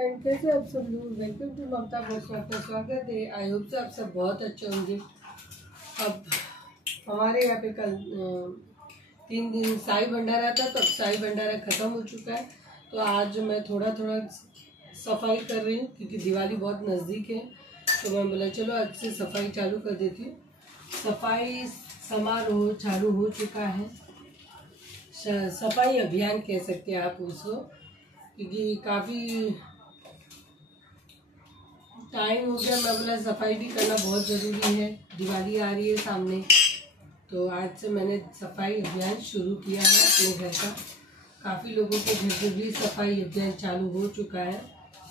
And कैसे आप सब लोग, वेलकम टू ममता बॉक्स में आपका स्वागत है। आई होप से आप सब बहुत अच्छे होंगे। अब हमारे यहाँ पे कल 3 दिन साई भंडारा था, तो अब साई भंडारा ख़त्म हो चुका है। तो आज मैं थोड़ा थोड़ा सफाई कर रही हूँ क्योंकि दिवाली बहुत नज़दीक है। तो मैं बोला चलो आज से सफाई चालू कर देती हूँ। सफाई समारोह चालू हो चुका है, सफाई अभियान कह सकते हैं आप उसको, क्योंकि काफ़ी टाइम हो गया। मैं बोला सफाई भी करना बहुत ज़रूरी है, दिवाली आ रही है सामने। तो आज से मैंने सफाई अभियान शुरू किया है अपने घर का। काफ़ी लोगों के घर पे भी सफाई अभियान चालू हो चुका है,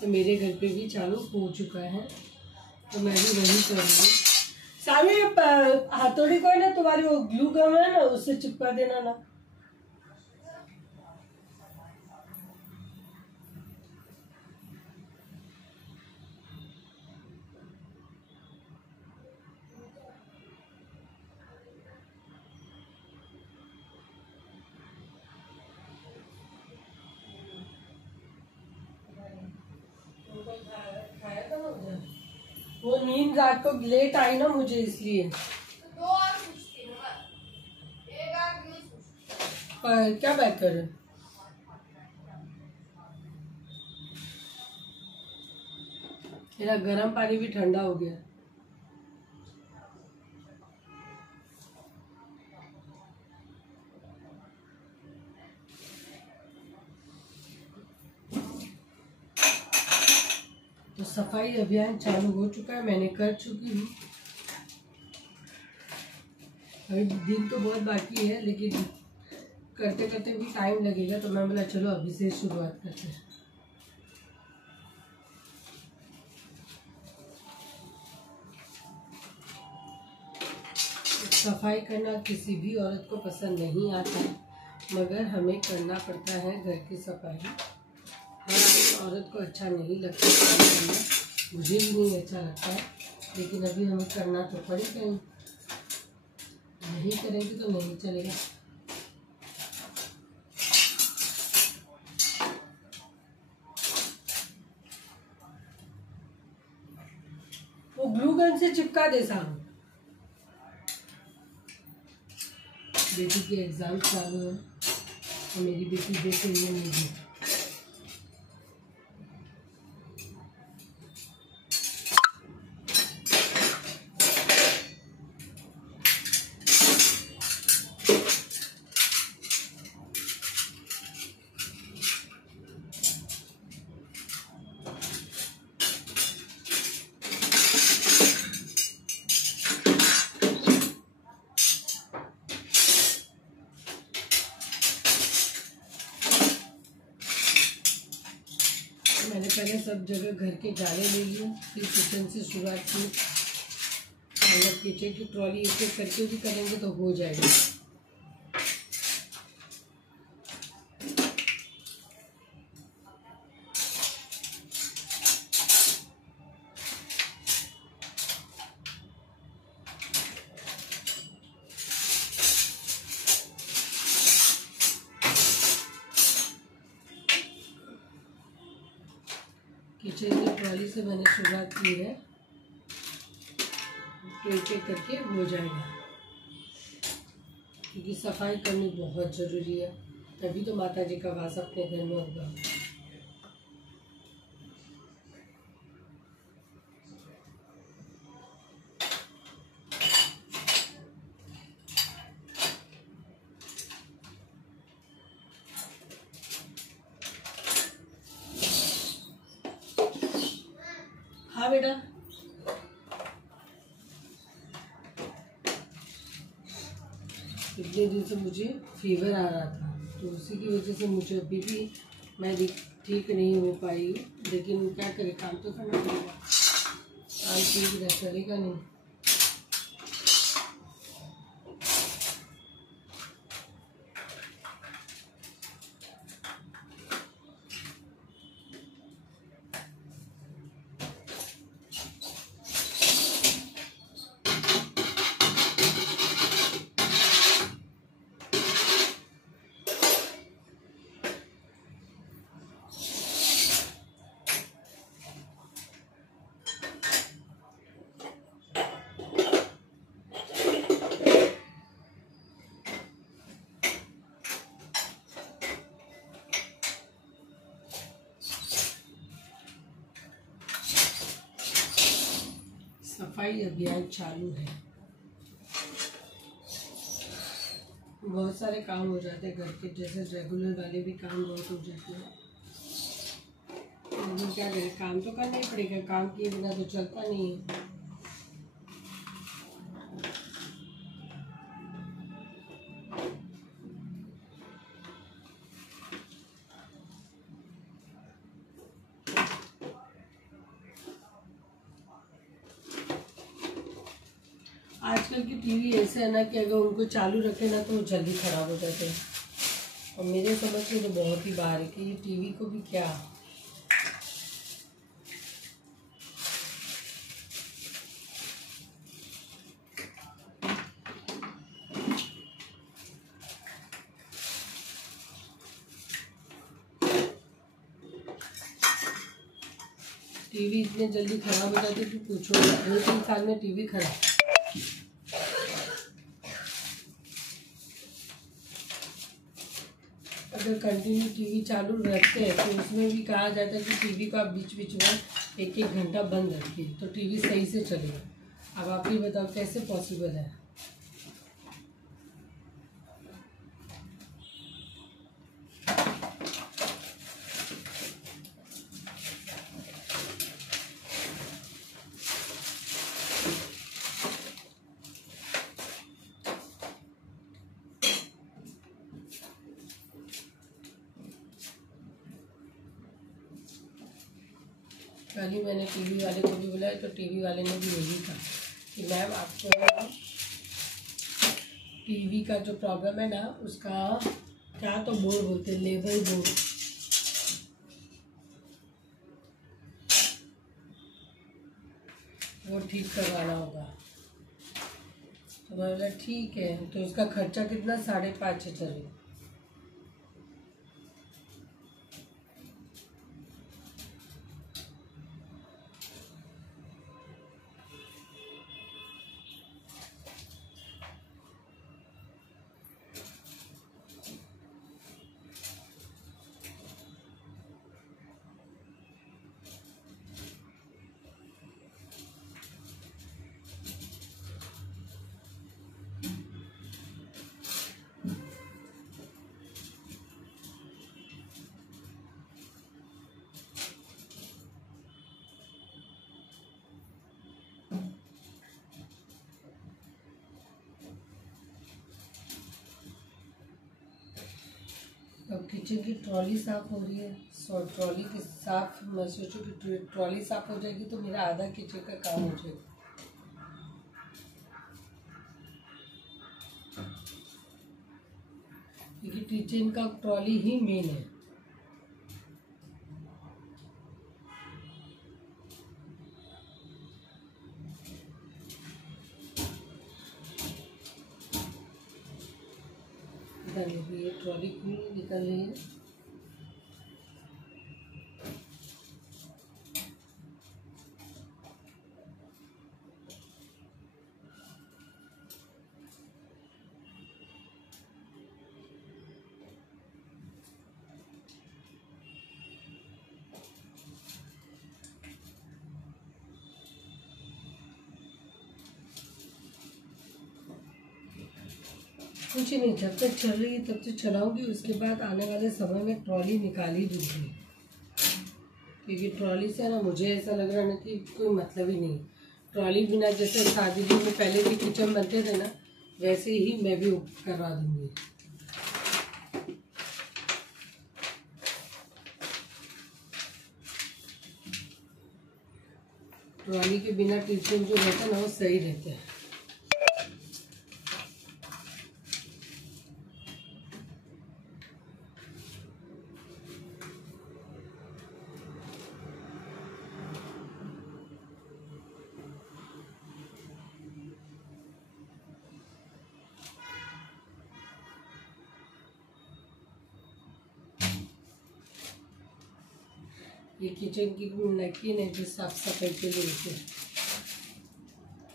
तो मेरे घर पे भी चालू हो चुका है, तो मैं भी वही कर रही हूँ। सामने हथौड़ी को है ना, तुम्हारी वो ग्लू गम है ना, उससे चिपका देना ना। वो नींद रात को लेट आई ना मुझे, इसलिए। पर क्या बात कर रहे? मेरा गर्म पानी भी ठंडा हो गया। तो सफाई अभियान चालू हो चुका है, मैंने कर चुकी हूँ। अभी दिन तो बहुत बाकी है, लेकिन करते करते भी टाइम लगेगा, तो मैं बोला चलो अभी से शुरुआत करते हैं। सफाई करना किसी भी औरत को पसंद नहीं आता है, मगर हमें करना पड़ता है घर की सफाई। हर औरत को अच्छा नहीं लगता करना, मुझे भी नहीं अच्छा लगता है, लेकिन अभी हमें करना तो पड़ेगा। नहीं करेंगे तो नहीं चलेगा। वो ग्लू गन से चिपका दे सामने। बेटी के एग्जाम चालू है, तो मेरी बेटी देख रही है मुझे। मैंने पहले सब जगह घर के जाले ले लिए, फिर किचन से शुरुआत की। अगर किचन की ट्रॉली एक एक करके भी करेंगे तो हो जाएगा। किचन की ट्रॉली से मैंने शुरुआत की है, तो एक एक करके हो जाएगा, क्योंकि सफाई करनी बहुत ज़रूरी है, तभी तो माता जी का वास अपने घर में होगा। हाँ बेटा, पिछले दिन से मुझे फीवर आ रहा था, तो उसी की वजह से मुझे अभी भी मैं ठीक नहीं हो पाई, लेकिन क्या करें, काम तो करना पड़ेगा। काम ठीक चलेगा नहीं। सफाई अभियान चालू है। बहुत सारे काम हो जाते हैं घर के, जैसे रेगुलर वाले भी काम बहुत हो जाते हैं, लेकिन क्या करें, काम तो करना ही पड़ेगा, काम किए बिना तो चलता नहीं है। आजकल की टीवी ऐसे है ना कि अगर उनको चालू रखे ना तो वो जल्दी खराब हो जाते हैं, और मेरे समझ में तो बहुत ही बाहर है कि ये टीवी को भी क्या। टीवी इतने जल्दी खराब हो जाते कि पूछो, 2-3 साल में टीवी खराब। अगर कंटिन्यू टीवी चालू रखते हैं तो उसमें भी कहा जाता है कि टीवी को आप बीच बीच में 1-1 घंटा बंद रखिए तो टीवी सही से चलेगा। अब आप ही बताओ कैसे पॉसिबल है। कल ही मैंने टीवी वाले को भी बुलाया तो टीवी वाले ने भी यही कहा कि मैम आपको टीवी का जो प्रॉब्लम है ना, उसका क्या तो बोर्ड बोलते हैं, लेवल बोर्ड, वो ठीक करवाना होगा। तो मैं बोला ठीक है, तो उसका खर्चा कितना, 5,500। अब किचन की ट्रॉली साफ हो रही है, ट्रॉली की साफ, मैं सोचूं कि ट्रॉली साफ हो जाएगी तो मेरा आधा किचन का काम हो जाएगा। क्योंकि किचन का ट्रॉली ही मेन है। ये ट्रॉली पूरी निकल रही है। कुछ नहीं, जब तक चल रही है तब तक चलाऊंगी, उसके बाद आने वाले समय में ट्रॉली निकाल ही दूंगी। क्योंकि ट्रॉली से ना मुझे ऐसा लग रहा है ना कि कोई मतलब ही नहीं। ट्रॉली बिना, जैसे शादी में पहले भी किचन बनते थे ना, वैसे ही मैं भी करवा दूंगी। ट्रॉली के बिना किचन जो रहता है ना वो सही रहता है। ये किचन की नैपकिन है जो साफ सफाई के लिए होते हैं।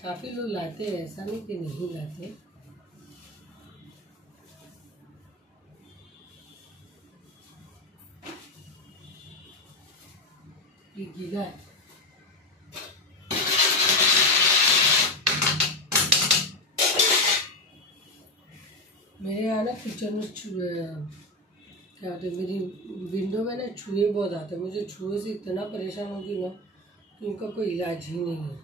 काफ़ी लोग लाते हैं, ऐसा नहीं कि नहीं लाते। ये गीला है। मेरे यहाँ ना किचन में क्या होता है, मेरी विंडो में ना चूहे बहुत आते हैं। मुझे चूहे से इतना परेशान होगी ना कि उनका कोई इलाज ही नहीं है।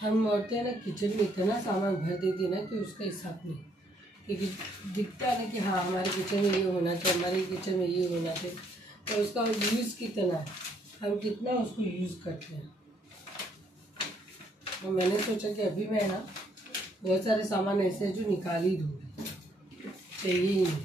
हम औरतें ना किचन में इतना सामान भर देती ना कि उसका हिसाब नहीं, क्योंकि दिखता है ना कि हाँ हमारे किचन में ये होना चाहिए, हमारे किचन में ये होना चाहिए, तो उसका यूज़ कितना है, हम कितना उसको यूज़ करते हैं। और मैंने सोचा कि अभी मैं ना बहुत सारे सामान ऐसे हैं जो निकाल ही दूँगी, चाहिए ही नहीं।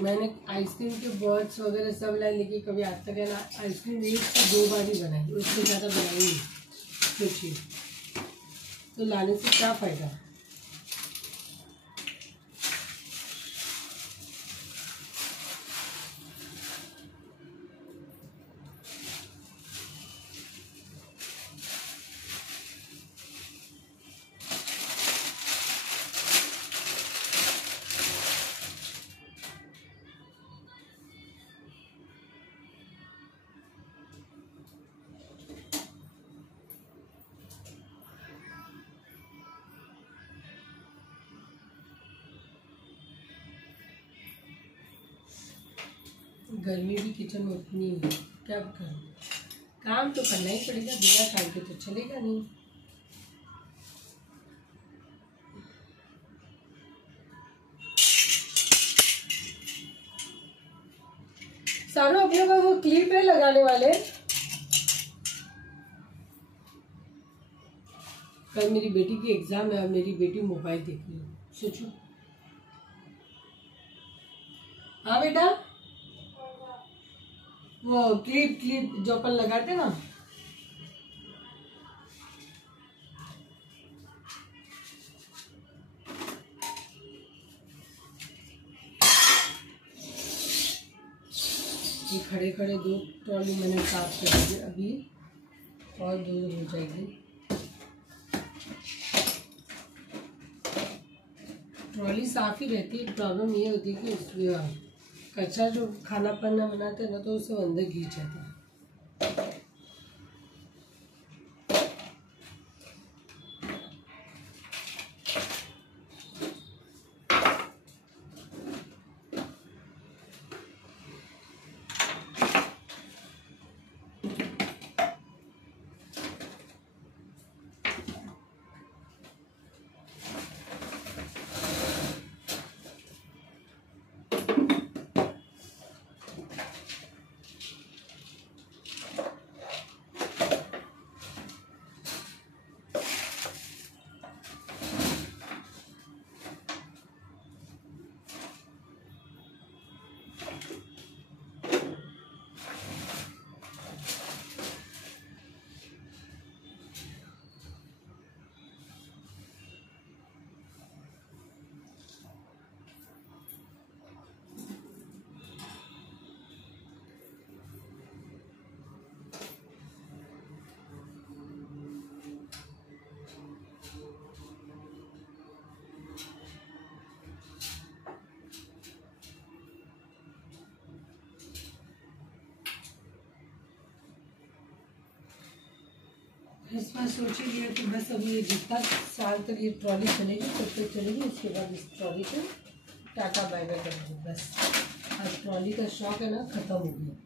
मैंने आइसक्रीम के बॉल्स वगैरह सब लाए, लेकिन कभी आज तक है ना आइसक्रीम एक से 2 बार ही बनाई, उससे ज़्यादा बनाई नहीं सोचिए, तो लाने से क्या फ़ायदा। गर्मी भी किचन में उतनी है, क्या करूँ, काम तो करना ही पड़ेगा, बिना काम के तो चलेगा नहीं। सारों अपने का वो क्लिप है लगाने वाले। कल मेरी बेटी की एग्जाम है और मेरी बेटी मोबाइल देख रही है, सोचो। हाँ बेटा, वो क्लिप जो अपन लगाते ना, ये खड़े खड़े 2 ट्रॉली मैंने साफ कर दी, अभी और 2 हो जाएगी। ट्रॉली साफ ही रहती है, प्रॉब्लम ये होती है कि उसमें कचरा जो खाना पीना बनाते हैं ना, तो उसे अंदर गिर जाता है। इस बार सोच ही लिया कि बस अभी ये जितना साल तक ये ट्रॉली चलेगी तब तक चलेगी, उसके बाद इस ट्रॉली से टाटा बाय बाय करेंगे बस। आज ट्रॉली का शौक है ना, ख़त्म हो गया।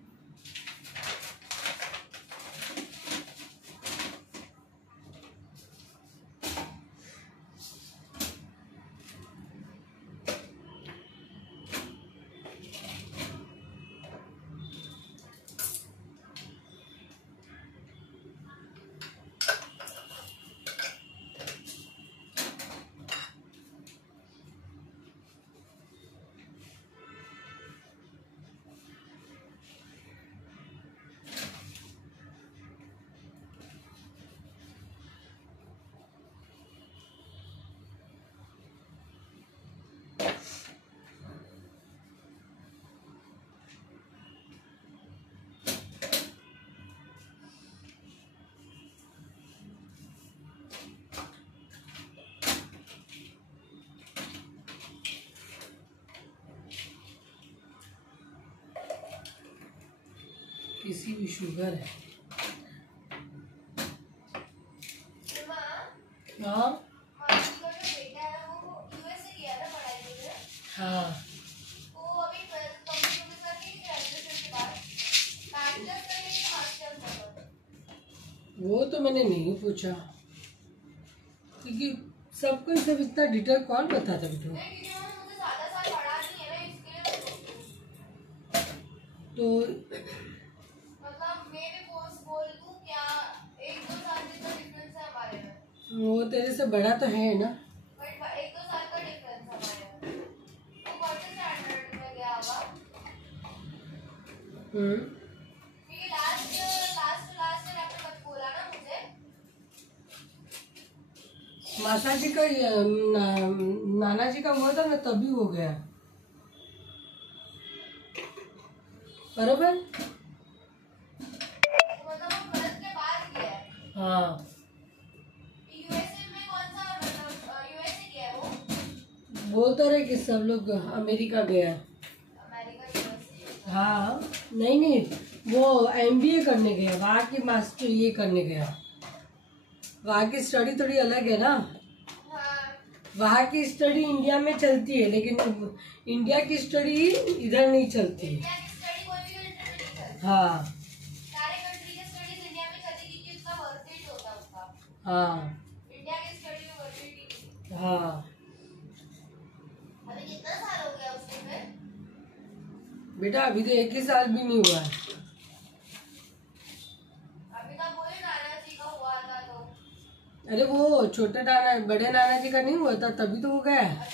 किसी भी शुगर है। हाँ हाँ वो तो मैंने नहीं पूछा, क्योंकि सबको ये सब इतना डिटेल कौन बताता बेटू। तो वो तेरे से बड़ा तो है ना। मासा जी का नाना जी का हुआ था ना, तभी हो गया बरोबर। हाँ बोलते रहे कि सब लोग अमेरिका गया। हाँ नहीं नहीं, वो MBA करने गया, वहाँ की मास्टर ये करने गया। वहाँ की स्टडी थोड़ी अलग है ना। वहाँ की स्टडी इंडिया में चलती है, लेकिन इंडिया की स्टडी इधर नहीं चलती। हाँ हाँ हाँ बेटा अभी तो 1 ही साल भी नहीं हुआ है। अरे वो छोटे नाना बड़े नाना जी का नहीं हुआ था, तभी तो हो गया है।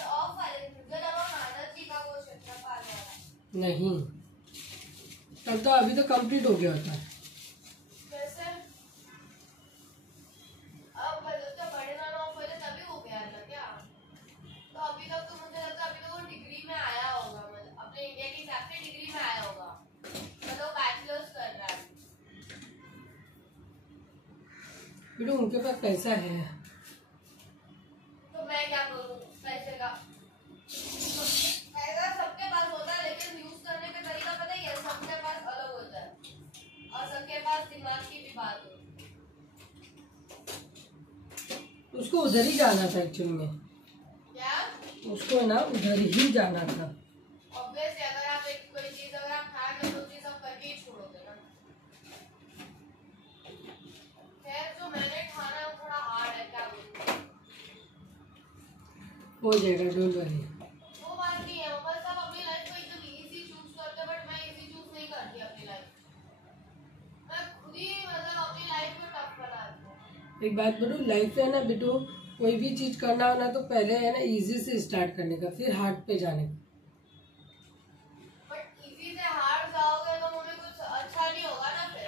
नहीं तब तो अभी तो कंप्लीट हो गया होता है। बेटा उनके पास पैसा है तो मैं क्या करूं पैसे का। पैसा सबके पास होता है, लेकिन यूज करने का तरीका पता ही है, सबके पास अलग होता है और सबके पास दिमाग की भी बात होती है। उसको उधर ही जाना था एक्चुअली में। क्या उसको है ना उधर ही जाना था। ऑब्वियसली अगर आप एक कोई चीज अगर आप खाएंगे तो चीज आप करके ही छोड़ोगे ना। खैर जो मैंने खाना है वो थोड़ा हार्ड है, क्या बोलूं। हो जाएगा, डोंट वरी। वो बात नहीं है, बस सब अपनी लाइफ को एकदम इजी चूज करते हैं, बट मैं इजी चूज नहीं करती अपनी लाइफ। मैं खुद ही मतलब अपनी लाइफ को टफ बनाती हूँ। एक बात बोलूं, लाइफ में ना बेटू कोई भी चीज करना हो ना तो पहले है ना इजी से स्टार्ट करने का, फिर हार्ड पे जाने का। बट इजी से हार्ड जाओगे तो हमें कुछ अच्छा नहीं होगा ना। फिर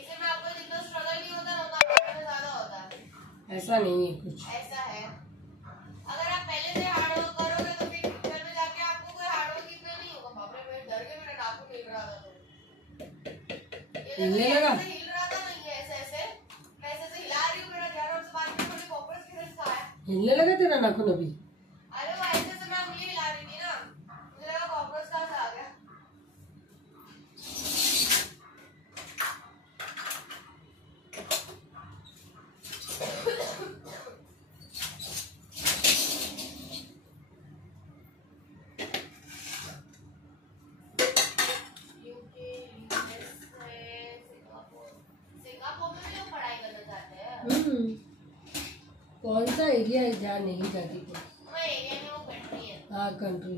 इसी में आपको जितना स्ट्रगल नहीं होता ना उतना हार्ड में ज्यादा होता है। ऐसा नहीं है कुछ। ऐसा है, अगर आप पहले से हार्ड वर्क करोगे तो फिर फ्यूचर में जाके आपको कोई हार्ड वर्क इतना नहीं होगा। बाप रे मैं डर के मेरा नाखून हिल रहा था। तो हिलने लगा, हिल रहा था नहीं है, ऐसे ऐसे मैं ऐसे हिला रही हूँ, मेरा ध्यान और से बाद में थोड़ी कॉपर्स की तरह आया। हिलने लगा तेरा नाखून अभी। अरे वो ऐसे से मैं उंगली हिला रही थी ना, मुझे लगा कॉपर्स कहाँ से आ गया। सिंगापुर में भी लोग पढ़ाई करना चाहते हैं। कौन सा एरिया है जहाँ नहीं जाती कोई? वो एरिया में वो कंट्री है। हाँ कंट्री,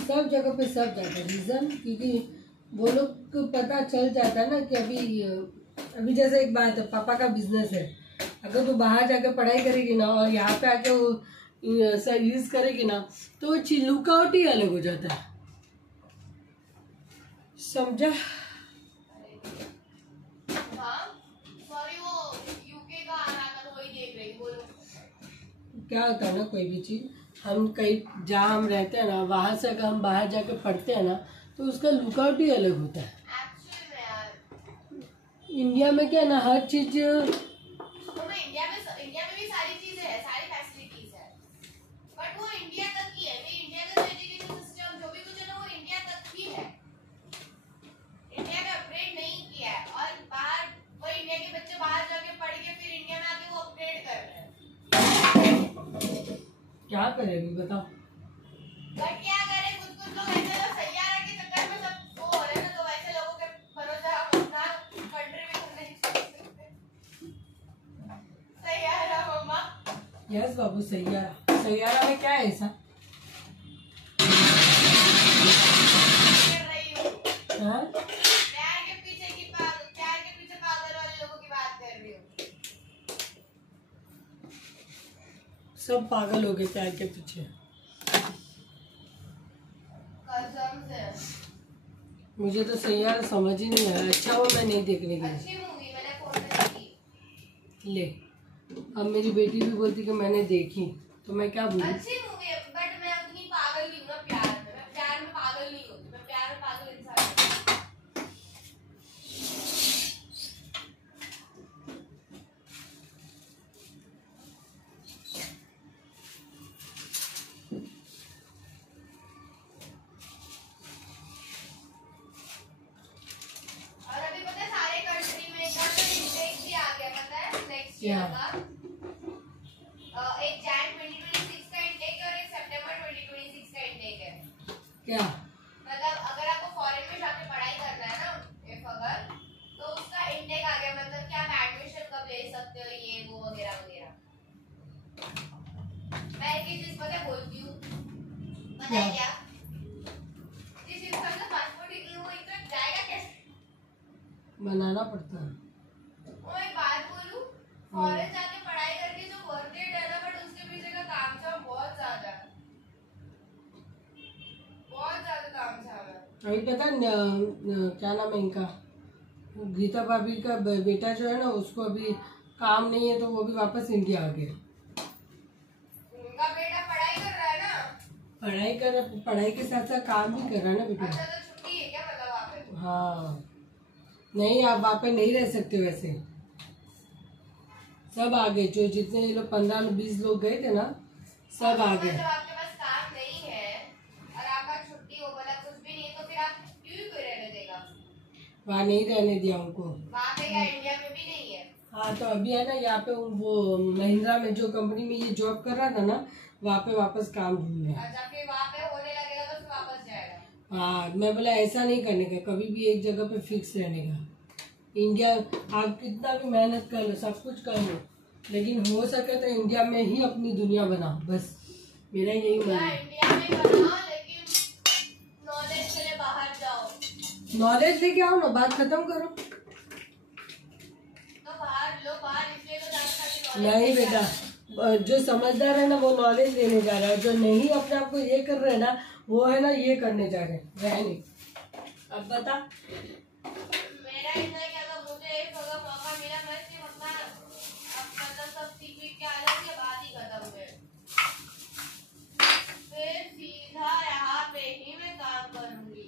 सब जगह पे सब जाता है। रीजन क्योंकि वो लोग को पता चल जाता है ना कि अभी जैसे एक बात है, पापा का बिजनेस है, अगर वो बाहर जाकर पढ़ाई करेगी ना और यहाँ पे आके वो सर्विस करेगी ना तो लुकआउट ही अलग हो जाता है, समझा। क्या होता है ना, कोई भी चीज हम कहीं जहाँ हम रहते हैं ना वहाँ से अगर हम बाहर जाके पढ़ते हैं ना तो उसका लुकआउट ही अलग होता है। इंडिया में क्या है ना, हर चीज इंडिया में भी सारी चीजें है, सारी फैसिलिटीज है, बट वो इंडिया तक ही है। इंडिया का एजुकेशन सिस्टम जो भी कुछ है ना वो इंडिया तक ही है। क्या करेगी बताओ। बट क्या करे, कुछ लोग ऐसे लोग सैयारा के चक्कर में सब वो हो रहे हैं ना, तो वैसे लोगों के भरोसे हम अपना कंट्रीब्यूशन नहीं कर सकते। सैयारा मम्मा। यस बाबू, सैयारा। सैयारा में क्या है ऐसा? कर रही हूँ हाँ? प्यार के पीछे पागल वाले लोगों की बात कर रही हूँ। सब पागल हो गए प्यार के पीछे। कसम से। मुझे तो सैयारा समझ ही नहीं आया। अच्छा वो मैं नहीं देखने गई। अच्छी मूवी मैंने फोन पे देखी। ले, अब मेरी बेटी भी बोलती कि मैंने देखी, तो मैं क्या बोलूं? अच्छी मूवी है, बट मैं उतनी पागल नहीं हूँ ना प्यार में। मैं प्यार में पागल नहीं होती, मैं प्यार में पागल इंसान हूँ। और अभी पता है सारे कंट्री में का तो इंडेक्स भी आ गया, पता है नेक्स्ट ईयर का। एक जैन 2026 का इंटेक है और एक सितंबर 2026 का इंटेक है। क्या? मतलब अगर आपको फॉरेन में जाके पढ़ाई करना है ना, इफ अगर, तो उसका इंटेक आ गया। मतलब कि आप एडमिशन कब ले सकते हो, ये वो वगैरह वगैरह। मैं एक चीज पता है बोलती हूँ, पता है क्या? जिस इंसान का पासपोर्ट ही नहीं, वो इतना जाएगा कैसे? बनाना पड़ता है। वो एक बात बोलूं, फॉरेन जाके पढ़ाई करके जो वर्थ इट है ना, बट उसके पीछे का तामझाम बहुत ज्यादा है, बहुत ज्यादा तामझाम है। अभी पता है क्या नाम है इनका, गीता भाभी का बेटा जो है ना, उसको अभी काम नहीं है तो वो भी वापस इंडिया आ गया। उनका बेटा पढ़ाई कर रहा है ना? पढ़ाई के साथ साथ काम भी कर रहा है ना बेटा। अच्छा, तो छुट्टी है क्या मतलब वहाँ पे? हाँ, नहीं आप वहाँ पे नहीं रह सकते वैसे। सब आ गए, जो जितने ये लोग 15-20 लोग गए थे ना, सब आ गए। जब आपके पास काम नहीं है और आपका छुट्टी हो, मतलब कुछ भी नहीं है, तो फिर आप क्यों कोई रहने देगा? वहाँ नहीं रहने दिया उनको। वहाँ पे क्या इंडिया में भी नहीं है? हाँ, तो अभी है ना यहाँ पे वो महिंद्रा में जो कंपनी में ये जॉब कर रहा था ना, वहाँ पे वापस काम ढूंढ रहा है। अच्छा, फिर वहाँ पे होने लगेगा तो फिर वापस जाएगा। हाँ, मैं बोला ऐसा नहीं करने का, कभी भी एक जगह पे फिक्स रहने का। इंडिया आप कितना भी मेहनत कर लो, सब कुछ कर लो, लेकिन हो सके तो इंडिया में ही अपनी दुनिया बनाओ, बस मेरा यही मन है। इंडिया में बनाओ, लेकिन नॉलेज के लिए बाहर जाओ। नॉलेज लेके आओ ना, बात खत्म करो। तो बाहर लो, बाहर इसलिए तो जाने नहीं बेटा, जो समझदार है ना वो नॉलेज लेने जा रहा है, जो नहीं अपने आप को ये कर रहे हैं ना, वो है ना ये करने जा रहे हैं। वह नहीं। अब बता, मेरा इतना क्या था, मुझे एक अगर मौका मिला मैं सिर्फ अपना मतलब सब सीख के आ जाऊंगी, बात ही खत्म है। फिर सीधा यहाँ पे ही मैं काम करूंगी।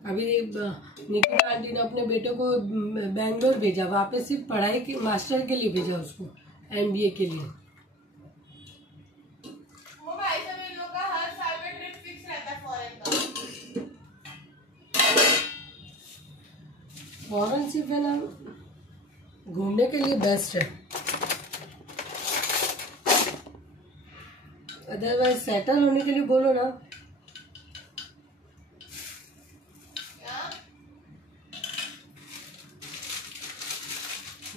अभी निकिता आंटी ने अपने बेटे को बेंगलोर भेजा, वहाँ पे सिर्फ पढ़ाई के मास्टर के लिए भेजा उसको, MBA के लिए। वो भाई साहब इन लोग का हर साल में ट्रिप फिक्स रहता है फॉरेन का। फॉरेन सिर्फ है ना घूमने के लिए बेस्ट है, अदरवाइज सेटल होने के लिए बोलो ना,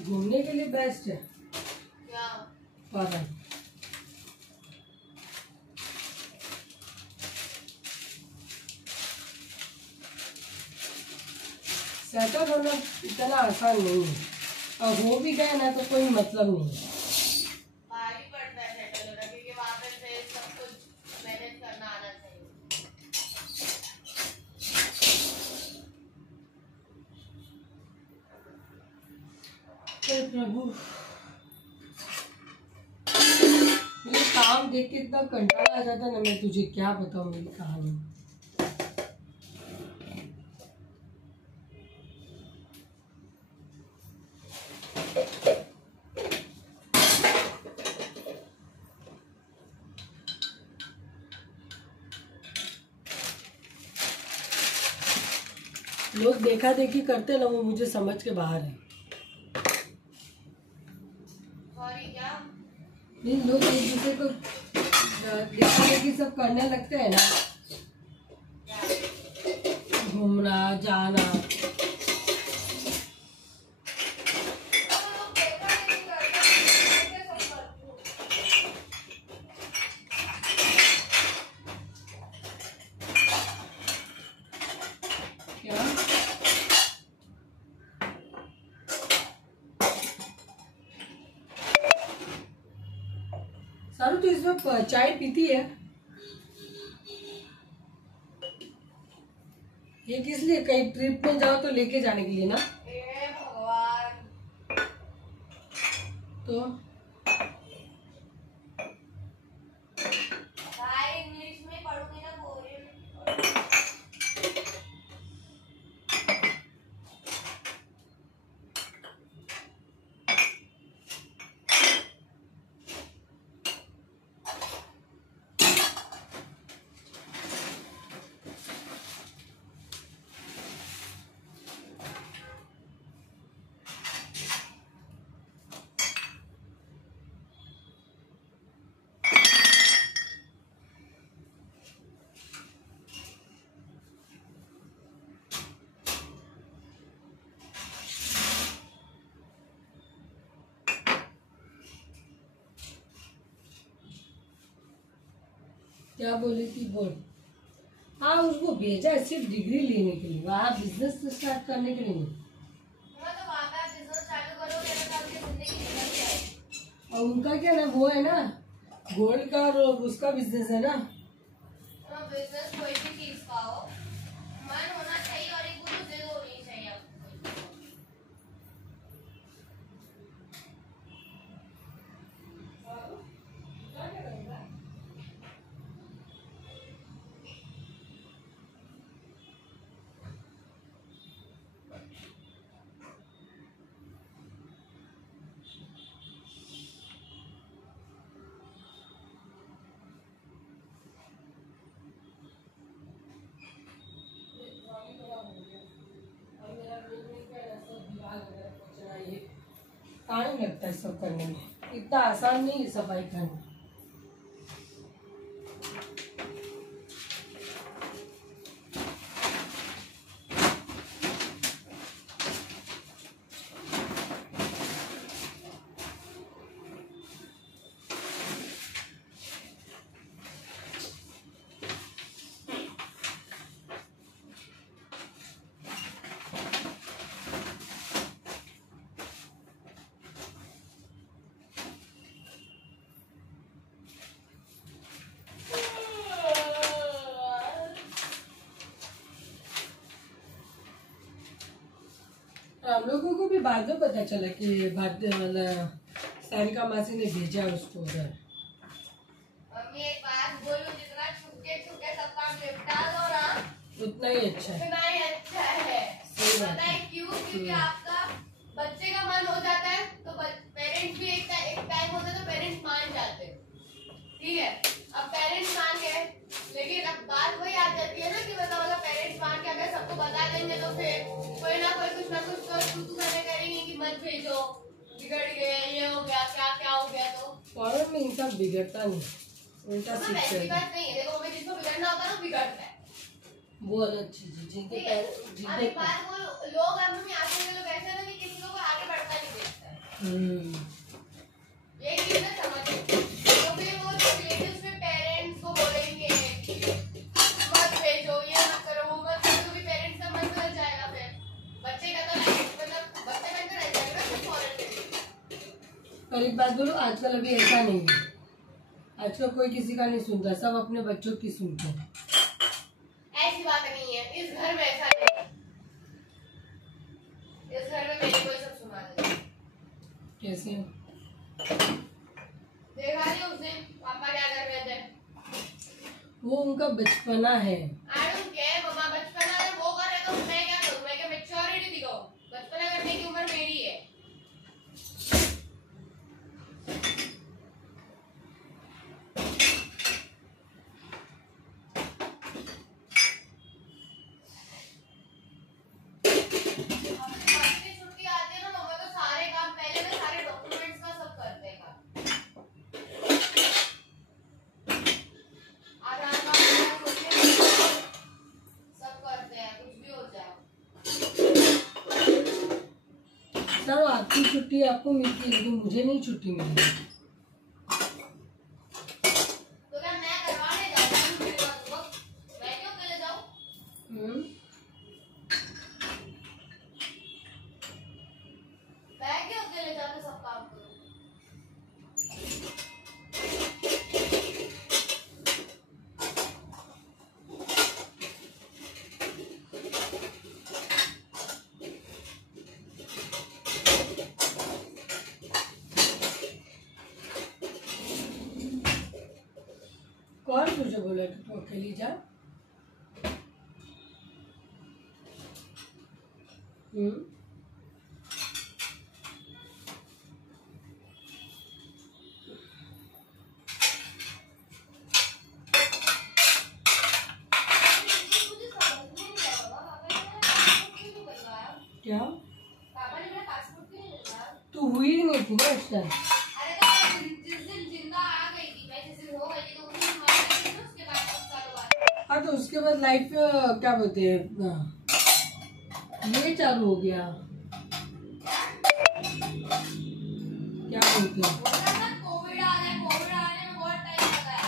घूमने के लिए बेस्ट है फॉरेन। सेटल होना इतना आसान नहीं है, और हो भी गया ना तो कोई मतलब नहीं है। भारी पड़ता है सेटल होना, क्योंकि वहाँ पे से सब कुछ मैनेज करना आना चाहिए। हे प्रभु, ये काम देख के इतना कंटाला आ जाता है ना, मैं तुझे क्या बताऊं मेरी कहानी। लोग देखा देखी करते ना, वो मुझे समझ के बाहर है। सॉरी क्या? इन लोग एक दूसरे को दिखाने की सब करने लगते हैं ना, घूमना जाना। क्या सारू तो इसमें चाय पीती है? ये किस लिए? कहीं ट्रिप में जाओ तो लेके जाने के लिए ना? हे भगवान। तो भाई इंग्लिश में पढ़ूंगी ना, बोरियन। क्या बोली थी? बोल। हाँ, उसको भेजा है सिर्फ डिग्री लेने के लिए, वहाँ बिजनेस स्टार्ट करने के लिए नहीं। मैं तो वहाँ का बिजनेस चालू करोगे तो आपकी जिंदगी निकल जाएगी। और उनका क्या ना, वो है ना गोल्ड का, और उसका बिजनेस है ना। बिजनेस कोई भी चीज का हो, मन होना चाहिए और एक गुरु जिद होनी चाहिए आपको। टाइम लगता है सब करने में, इतना आसान नहीं है सफाई करना। हम लोगों को भी बाद में पता चला कि सारिका मासी ने भेजा उसको उधर। मम्मी एक बात बोलूं, जितना छुपके छुपके सब काम निपटा दो ना, उतना ही अच्छा है। उतना ही अच्छा है। सही बात पता है क्यों? क्योंकि आपका बच्चे का मन हो जाता है तो पेरेंट्स भी एक टाइम होता है तो पेरेंट्स मान जाते हैं, ठीक है। अब पेरेंट्स मान गए, लेकिन अब बात वही आ जाती है ना कि मतलब अगर पेरेंट्स मान के अगर सबको बता देंगे तो फिर कोई ना कोई कुछ ना कुछ तो तू मैंने करेंगे कि मत भेजो, बिगड़ गए, ये हो गया, क्या क्या हो गया। तो फॉरन में इंसान बिगड़ता नहीं, उल्टा तो सीखता वैसी है। बात नहीं है। देखो हमें जिसको बिगड़ना होता है ना बिगड़ता है। वो अलग चीज है, जिनके ठीक है। पैर अब एक बात बोलो, लोग अब में आते हैं, लोग ऐसे ना कि किसी लोग को आगे बढ़ता नहीं देखता है। ये चीज ना समझो। तो फिर वो रिलेटिव्स में पेरेंट्स को बोलेंगे मत भेजो, ये मत करो, वो मत करो, क्योंकि पेरेंट्स का मन बदल जाएगा। फिर बच्चे का तो मतलब बच्चे का तो रह जाएगा ना फॉरेन में। और एक बात बोलो, आजकल अभी ऐसा नहीं है, आजकल कोई किसी का नहीं सुनता, सब अपने बच्चों की सुनते हैं। ऐसी बात नहीं है, इस घर में ऐसा नहीं है। इस घर में मेरे को ही सब सुना देते। कैसे? देखा नहीं उस दिन पापा क्या कर रहे थे? वो उनका बचपना है। आई डोंट केयर मम्मा, बचपना अगर वो कर रहे तो मैं क्या करूं? मैं क्या मैच्योरिटी दिखाऊं? बचपना करने की उम्र मेरी है। छुट्टी आती है ना मम्मा, तो सारे काम पहले में सारे डॉक्यूमेंट्स का सब करते हैं काम। चलो आपकी छुट्टी आपको मिलती है लेकिन मुझे नहीं छुट्टी मिलती। तो क्या मैं करवाने जाता हूँ मेरे पास वक्त, मैं क्यों अकेले जाऊँ? मैं क्यों अकेले जाके सब काम करूँ? कौन तुझे बोला कि तू अकेली जा? क्या पापा ने मेरा पासपोर्ट क्यों नहीं बनवाया? तू हुई ही नहीं थी ना उस टाइम। अरे तो जिस दिन जिंदा आ गई थी, मैं जिस दिन हो गई थी तो उस दिन मार गई थी ना, उसके बाद सब चालू हुआ। हाँ तो उसके बाद लाइफ क्या बोलते हैं ये चालू हो गया, क्या बोलते हैं, कोविड आ गया, कोविड आने में बहुत टाइम लगा है।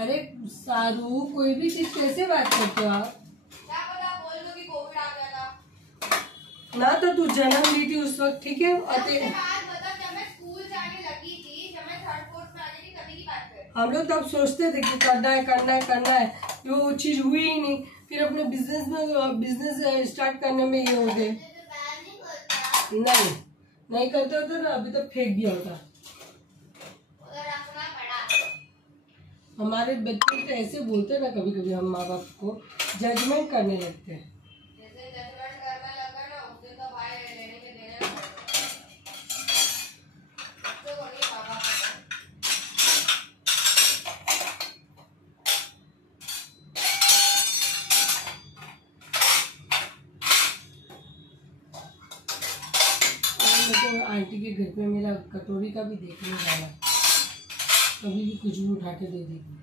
अरे सारू कोई भी चीज कैसे बात करते हो आप? क्या पता बोल दो कि कोविड आ गया था। ना तो तू जन्म ली थी उस वक्त, ठीक है। उसके बाद मतलब जब मैं स्कूल जाने लगी थी, जब मैं 3rd 4th में आ गई थी, तभी की बात है। हम लोग तब सोचते थे कि करना है करना है करना है, वो चीज हुई ही नहीं। फिर अपने बिजनेस स्टार्ट करने में ये हो गए। नहीं नहीं करते होते ना अभी तक फेंक दिया होता। उधर रखना पड़ा। हमारे बच्चे तो ऐसे बोलते हैं ना, कभी कभी हम माँ बाप को जजमेंट करने लगते हैं। जैसे जजमेंट करने लगा ना, उस दिन तो भाई लेने के देने ना बच्चों को नहीं, पापा को। मेरे को आंटी के घर पे मेरा कटोरी का भी देखने वाला, कभी भी कुछ भी उठा के दे देगी।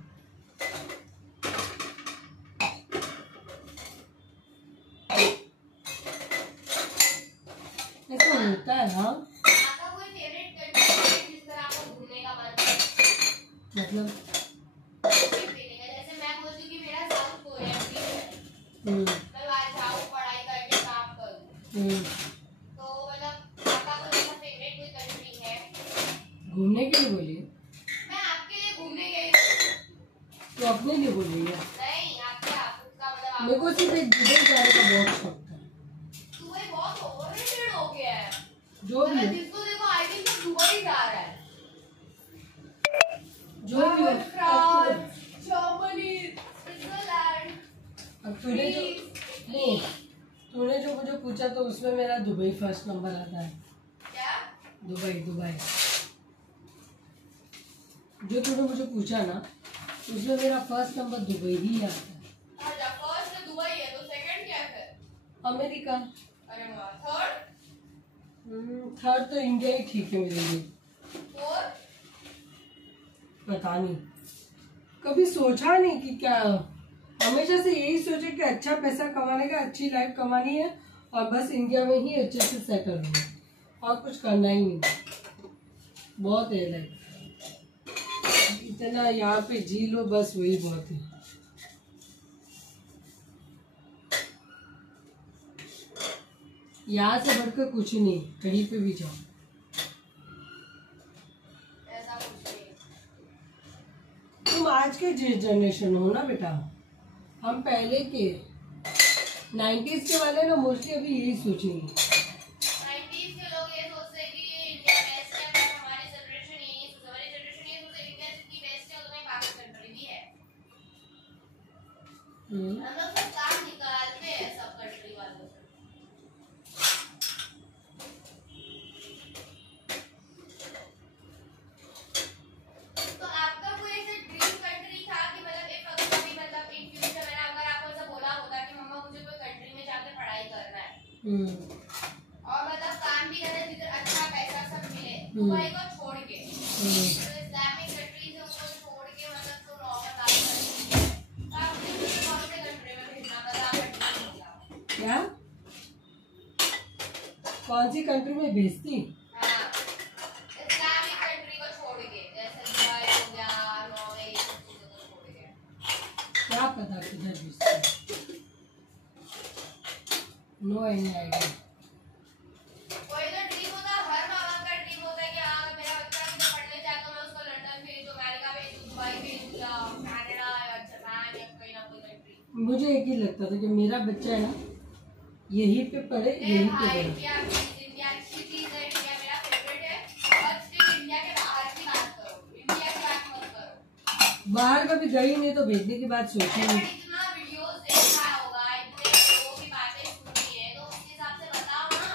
ऐसा होता है। हाँ आपका कोई फेवरेट कंट्री है जिस तरह आपको घूमने का मन है? मतलब जैसे मैं बोलती हूँ कि मेरा साउथ कोरिया ड्रीम है, मैं वहाँ जाऊँ, पढ़ाई करके काम करूँ। तो मतलब आपका कोई ऐसा फेवरेट कोई कंट्री है? घूमने के लिए बोलिए, मैं आपके लिए घूमने गई। तो अपने लिए बोलिए। नहीं, आपका आपका मतलब मेरे को सिर्फ एक दुबई जाने का बहुत शौक था। दुबई बहुत ओवररेटेड हो गया है। जो भी मतलब हो, जिसको देखो आई थिंक तो दुबई जा रहा है। जो भी हो, फ्रांस, जर्मनी, स्विट्जरलैंड। अब तूने जो नहीं, तूने जो मुझे पूछा तो उसमें मेरा दुबई फर्स्ट नंबर आता है। क्या? दुबई दुबई जो तूने मुझे पूछा ना, उसमें मेरा फर्स्ट नंबर दुबई ही आता है। अच्छा, फर्स्ट तो दुबई है, तो सेकंड क्या है? अमेरिका। अरे वाह, थर्ड? थर्ड तो इंडिया ही ठीक है मेरे लिए। फोर्थ? पता नहीं, कभी सोचा नहीं कि क्या, हमेशा से यही सोचे कि अच्छा पैसा कमाने का, अच्छी लाइफ कमानी है और बस इंडिया में ही अच्छे से सेटल होना है और कुछ करना ही नहीं। बहुत है लाइफ, इतना यहाँ पे जी लो बस, वही बहुत है। यहाँ से बढ़कर कुछ नहीं, कहीं पे भी जाओ। ऐसा कुछ नहीं। तुम आज के जनरेशन हो ना बेटा, हम पहले के 90s के वाले ना मोस्टली अभी यही सोचेंगे। 90s के लोग ये सोचते हैं कि इंडिया बेस्ट है, पर हमारी जनरेशन ये सोचते इंडिया जितनी बेस्ट है उतनी बाकी कंट्री भी है। हम लोग सब काम निकालते हैं सब कंट्री वालों से। तो आपका कोई ऐसा ड्रीम कंट्री था कि मतलब एक कभी मतलब इन फ्यूचर में अगर आपको ऐसा बोला होता कि मम्मा मुझे कोई कंट्री में जाकर पढ़ाई करना है और मतलब काम भी करना है जिधर अच्छा पैसा सब मिले, दुबई को छोड़ के, तो इस्लामिक कंट्रीज है उसको छोड़ के मतलब तो नॉर्मल बात करनी है, तो आप मुझे कौन से कंट्री में भेजना था? आप कंट्री में जाओ। क्या कौन सी कंट्री में भेजती? हाँ, इस्लामिक कंट्री को छोड़ के, जैसे दुबई हो गया, नॉर्वे, ये सब चीजों को छोड़ के। क्या पता किधर भेजती? No any idea. कोई तो ड्रीम होता है, हर माँ बाप का ड्रीम होता है कि हाँ अगर मेरा बच्चा मुझे पढ़ने जाए तो मैं उसको लंदन भेजूं, अमेरिका भेजूं, दुबई भेजूं या कनाडा या जापान या कोई ना कोई कंट्री। मुझे एक ही लगता था कि मेरा बच्चा है ना यहीं पे पढ़े, यहीं पे भाई रहे। इंडिया अच्छी चीज है, इंडिया मेरा फेवरेट है, और सिर्फ इंडिया के बाहर की बात करो, इंडिया की बात मत करो। बाहर कभी गई नहीं तो भेजने की बात सोची पर नहीं। इतना वीडियोस देखा होगा, इतने लोगों की बातें सुनी है, तो उस हिसाब से बताओ ना।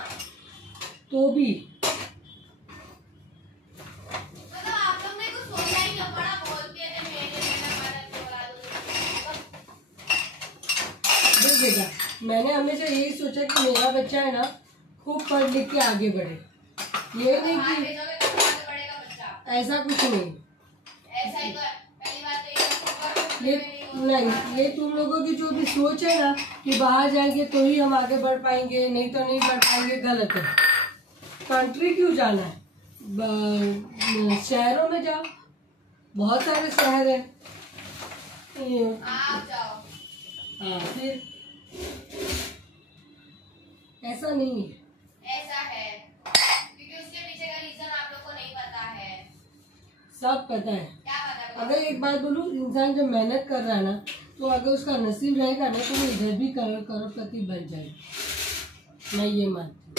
तो भी मतलब आप लोग ने कुछ सोचा ही नहीं, बड़ा बोलते थे मैंने भारत बोला देख बेटा, मैंने हमेशा यही सोचा कि मेरा बच्चा है ना खूब पढ़ लिख के आगे बढ़े। ये नहीं बाहर कि भेजोगे तो आगे बढ़ेगा बच्चा, ऐसा कुछ नहीं। ऐसा ही तो है। पहली बात तो ये नहीं, ये तुम लोगों की जो भी सोच है ना कि बाहर जाएंगे तो ही हम आगे बढ़ पाएंगे, नहीं तो नहीं बढ़ पाएंगे, गलत है। कंट्री क्यों जाना है? शहरों में जाओ, बहुत सारे शहर है। आप जाओ। हाँ, फिर ऐसा नहीं है। ऐसा है क्योंकि उसके पीछे का रीजन आप लोग को नहीं पता है। सब पता है। क्या पता है? अगर एक बात बोलूं, इंसान जब मेहनत कर रहा है ना तो अगर उसका नसीब रहेगा ना तो वो इधर भी करोड़पति बन जाएगा। मैं ये मानती हूँ।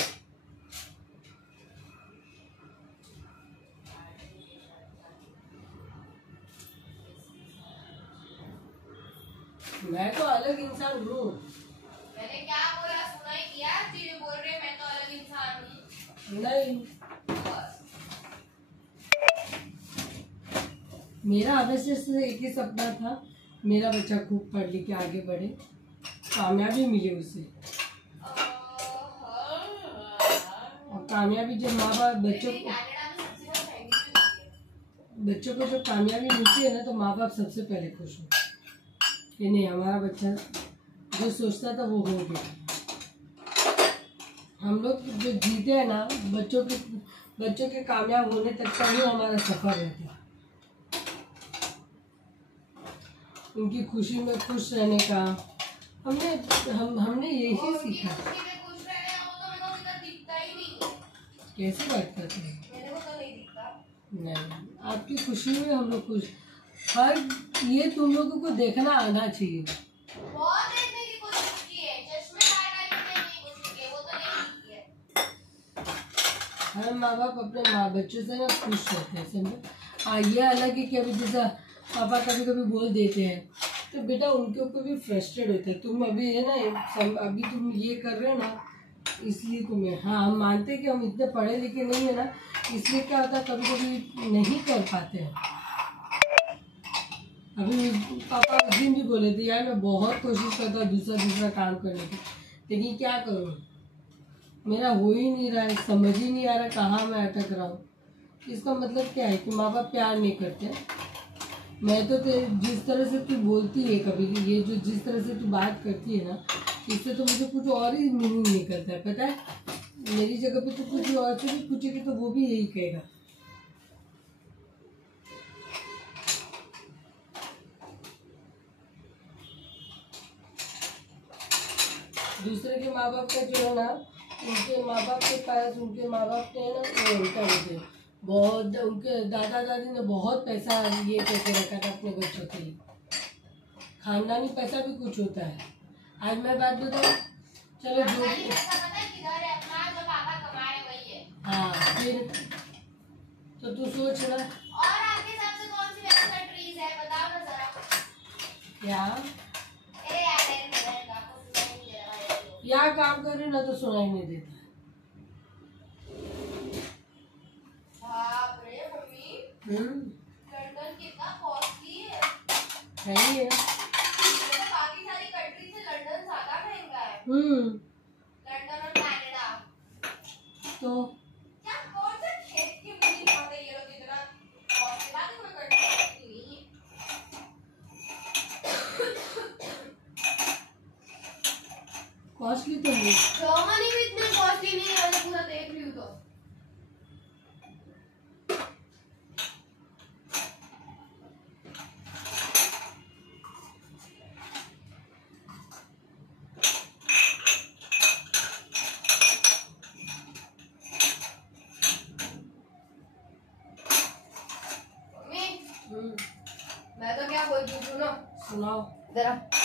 मैं तो अलग इंसान हूँ। मैंने क्या बोला सुना ही किया? चीजें बोल रहे मैं तो अलग इंसान हूँ। नहीं, मेरा हमेशा से एक ही सपना था, मेरा बच्चा खूब पढ़ लिख के आगे बढ़े, कामयाबी मिले उसे। और कामयाबी जब माँ बाप बच्चों को जब कामयाबी मिलती है ना तो माँ बाप सबसे पहले खुश होते कि नहीं, हमारा बच्चा जो सोचता था वो हो गया। हम लोग जो जीते हैं ना, बच्चों के कामयाब होने तक का ही हमारा सफर रहता है। उनकी खुशी में खुश रहने का हमने यही सीखा। कैसी बात करते हैं? नहीं, आपकी खुशी में हम लोग खुश। हर ये तुम लोगों को देखना आना चाहिए। बहुत देखने की कोशिश की है, चश्मे लगा के कोशिश की है, वो तो नहीं की है। हर माँ बाप अपने बच्चों से ना खुश रहते हैं, समझो। हाँ, ये अलग है कि अभी जैसा पापा कभी कभी बोल देते हैं तो बेटा उनके ऊपर भी फ्रस्ट्रेट होता है। तुम अभी है ना, अभी तुम ये कर रहे हो ना, इसलिए तुम्हें, हाँ हम मानते हैं कि हम इतने पढ़े लिखे नहीं है ना, इसलिए क्या होता है कभी कभी नहीं कर पाते हैं। अभी पापा उस दिन भी बोले थे यार मैं बहुत कोशिश करता हूँ दूसरा काम करने की, लेकिन क्या करूँ, मेरा हो ही नहीं रहा है, समझ ही नहीं आ रहा कहाँ मैं अटक रहा हूँ। इसका मतलब क्या है कि माँ बाप प्यार नहीं करते। मैं तो जिस तरह से तू बोलती है कभी, ये जो जिस तरह से तू बात करती है ना, इससे तो मुझे कुछ और ही मीनिंग निकलता है। पता है मेरी जगह पे तो कुछ और से भी पूछेगी तो वो भी यही कहेगा। दूसरे के माँ बाप का जो है ना, उनके माँ बाप के पास उनके माँ बाप ने ना वो उनका होते बहुत, उनके दादा दादी ने बहुत पैसा ये करके रखा था अपने बच्चों के लिए। खानदानी पैसा भी कुछ होता है। आज मैं बात बताऊँ, चलो जो हाँ, फिर तो तू सोच ना। और आपके हिसाब से कौन सी वैसी कंट्रीज है बताओ ना जरा। क्या अरे यार आपको सुनाई नहीं दे रहा है। यहाँ काम कर रहे ना तो सुनाई नहीं देता। बाप रे मम्मी, लंदन कितना कॉस्टली है ही है। तो बाकी सारी कंट्री से लंदन ज्यादा महंगा है। लंदन और कनाडा तो क्या कौन सा खेत की मिट्टी खाते हैं ये लोग, इतना कॉस्टली बात है, कोई कंट्री नहीं है। कॉस्टली तो नहीं। जर्मनी भी इतनी कॉस्टली नहीं है, पूरा मैं तो क्या बोलती हूँ, सुनो सुनाओ। जरा।